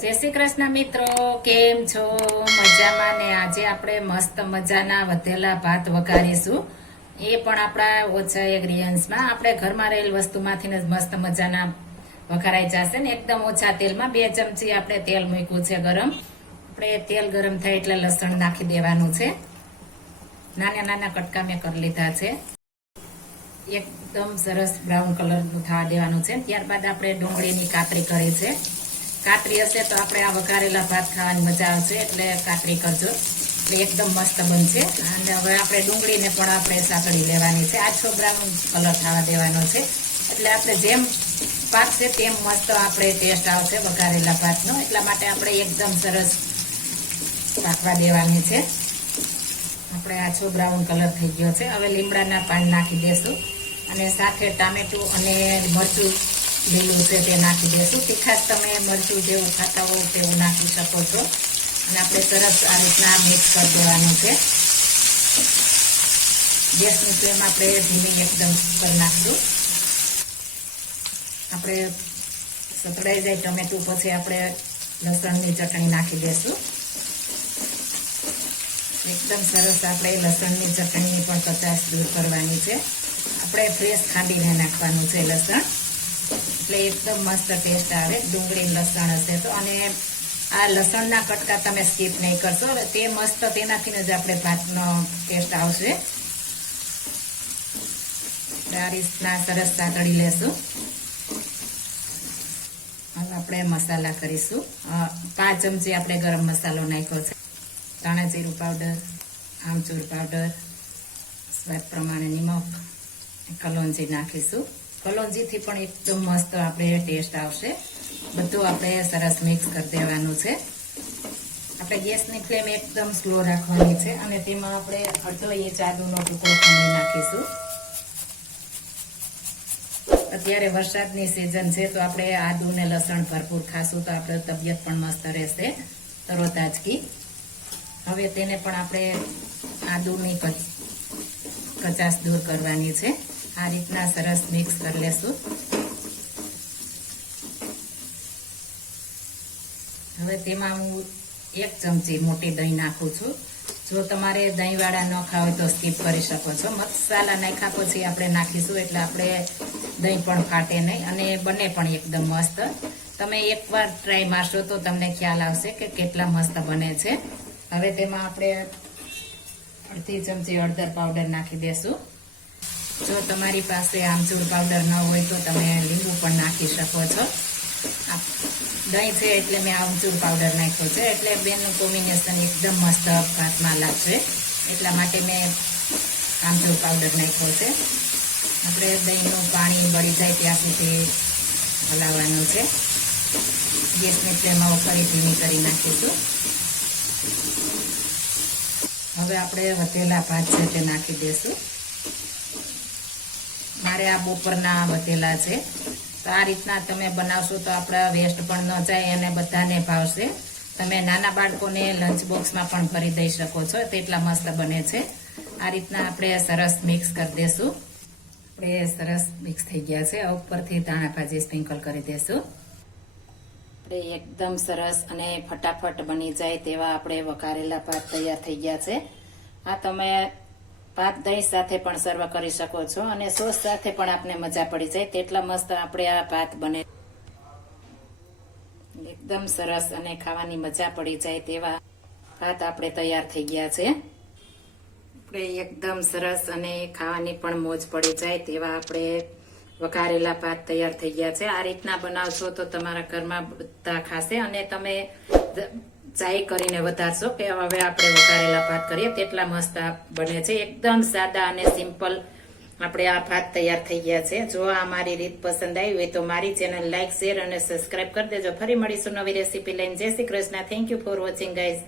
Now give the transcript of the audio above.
જય શ્રી કૃષ્ણ મિત્રો, કેમ છો? મજામાં ને આજે આપણે મસ્ત મજાના વધેલા ભાત વઘારીશું. એ પણ આપણા ઓછા ઇન્ગ્રીડિયન્ટ્સમાં આપણે ઘરમાં રહેલ વસ્તુમાંથી જ મસ્ત મજાના વઘારાઈ જશે ને એકદમ ઓછા તેલમાં. બે ચમચી આપણે તેલ મૂક્યું છે ગરમ. આપણે તેલ ગરમ થાય એટલે લસણ નાખી દેવાનું છે. નાના નાના કટકા મેં કરી લીધા છે. એકદમ સરસ બ્રાઉન કલરનું થવા દેવાનું છે. ત્યારબાદ આપણે ડુંગળીની કાતરી કરી છે. કાતરી હશે તો આપણે આ વઘારેલા ભાત ખાવાની મજા આવશે. એટલે કાતરી કરજો. એટલે એકદમ મસ્ત બનશે. અને હવે આપણે ડુંગળીને પણ આપણે સાતળી લેવાની છે. આ બ્રાઉન કલર થવા દેવાનો છે. એટલે આપણે જેમ પાકશે તેમ મસ્ત આપણે ટેસ્ટ આવશે વઘારેલા ભાતનો. એટલા માટે આપણે એકદમ સરસ પાકવા દેવાની છે. આપણે આછો બ્રાઉન કલર થઈ ગયો છે. હવે લીમડાના પાન નાખી દેશું. અને સાથે ટામેટું અને મરચું લીલું છે તે નાખી દેશું. તીખાશ તમે મરચું જેવું ખાતા હોવ તેવું નાખી શકો છો. અને આપણે સરસ આ રીતના મિક્સ કરી દેવાનું છે. ગેસની ફ્લેમ આપણે ધીમી એકદમ ઉપર નાખશું. આપણે સતડાઈ જાય ટમેટું પછી આપણે લસણની ચટણી નાખી દેશું. એકદમ સરસ આપણે લસણની ચટણીની પણ કચાશ દૂર કરવાની છે. આપણે ફ્રેશ ખાંડીને નાખવાનું છે લસણ. એટલે એકદમ મસ્ત ટેસ્ટ આવે, ડુંગળી, લસણ હશે તો. અને આ લસણના કટકા તમે સ્કીપ નહીં કરશો. તે મસ્ત તેનાથી જ આપણે ભાતનો ટેસ્ટ આવશે. આ રીતના સરસ સાતળી લેશું. હવે આપણે મસાલા કરીશું. પાંચ ચમચી આપણે ગરમ મસાલો નાખ્યો છે. ધાણા જીરું પાવડર આમચૂર પાવડર સ્વાદ પ્રમાણે નિમક, કલોંજી નાખીશું. કલોંજીથી પણ એકદમ મસ્ત આપણે ટેસ્ટ આવશે. બધું આપણે સરસ મિક્સ કરી દેવાનું છે. આપણે ગેસની ફ્લેમ એકદમ સ્લો રાખવાની છે અને તેમાં આપણે અડધો ઇંચ આદુનો ટુકડો ખંડી નાખીશું. અત્યારે વરસાદની સિઝન છે તો આપણે આદુ ને લસણ ભરપૂર ખાશું તો આપણે તબિયત પણ મસ્ત રહેશે તરોતાજગી હવે તેને પણ આપણે આદુની કચ- કચાશ દૂર કરવાની છે. આ રીતના સરસ મિક્સ કરી લેશું. હવે તેમાં હું એક ચમચી મોટી દહીં નાખું છું. જો તમારે દહીંવાળા ન ખાવ તો સ્કીપ કરી શકો છો. મસાલા નાખ્યા પછી આપણે નાખીશું એટલે આપણે દહીં પણ ફાટે નહીં અને બને પણ એકદમ મસ્ત. તમે એકવાર ટ્રાય મારશો તો તમને ખ્યાલ આવશે કે કેટલા મસ્ત બને છે. હવે તેમાં આપણે અડધી ચમચી હળદર પાવડર નાખી દેશું. જો તમારી પાસે આમચૂર પાવડર ન હોય તો તમે લીંબુ પણ નાખી શકો છો. દહીં છે એટલે મેં આમચૂર પાવડર નાખ્યો છે. એટલે બેનનું કોમ્બિનેશન એકદમ મસ્ત ભાતમાં લાગશે. એટલા માટે મેં આમચૂર પાવડર નાખ્યો છે. આપણે દહીંનું પાણી બળી જાય ત્યાં સુધી હલાવવાનું છે. ગેસની ફ્લેમ ફરી ધીમી કરી નાખીશું. હવે આપણે વધેલા ભાત છે તે નાખી દેશું. મારે આ બપોરના વધેલા છે. તો આ રીતના તમે બનાવશો તો આપણા વેસ્ટ પણ ન જાય અને બધાને ભાવશે. તમે નાના બાળકોને લંચ બોક્સમાં પણ ભરી દઈ શકો છો. તેટલા મસ્ત બને છે. આ રીતના આપણે સરસ મિક્સ કરી દેશું. આપણે સરસ મિક્સ થઈ ગયા છે. ઉપરથી ધાણા ભાજી સ્પ્રિંકલ કરી દેશું. આપણે એકદમ સરસ અને ફટાફટ બની જાય તેવા આપણે વઘારેલા ભાત તૈયાર થઈ ગયા છે. આ તમે ભાત દહીં સાથે પણ સર્વ કરી શકો છો અને સોસ સાથે પણ આપને મજા પડી જાય તેટલા મસ્ત આપણે આ ભાત બને. એકદમ સરસ અને ખાવાની મજા પડી જાય તેવા ભાત આપણે તૈયાર થઈ ગયા છે. આપણે એકદમ સરસ અને ખાવાની પણ મોજ પડી જાય તેવા આપણે વઘારેલા ભાત તૈયાર થઈ ગયા છે. આ રીતના બનાવશો તો તમારા ઘરમાં બધા ખાશે અને તમે ચાય કરીને વધારશો. કે હવે આપણે વધારેલા ભાત કરીએ. તેટલા મસ્ત બને છે. એકદમ સાદા અને સિમ્પલ આપણે આ ભાત તૈયાર થઈ ગયા છે. જો આ મારી રીત પસંદ આવી હોય તો મારી ચેનલ લાઈક, શેર અને સબસ્ક્રાઇબ કરી દેજો. ફરી મળીશું નવી રેસીપી લઈને. જય Shri Krishna. Thank you for watching guys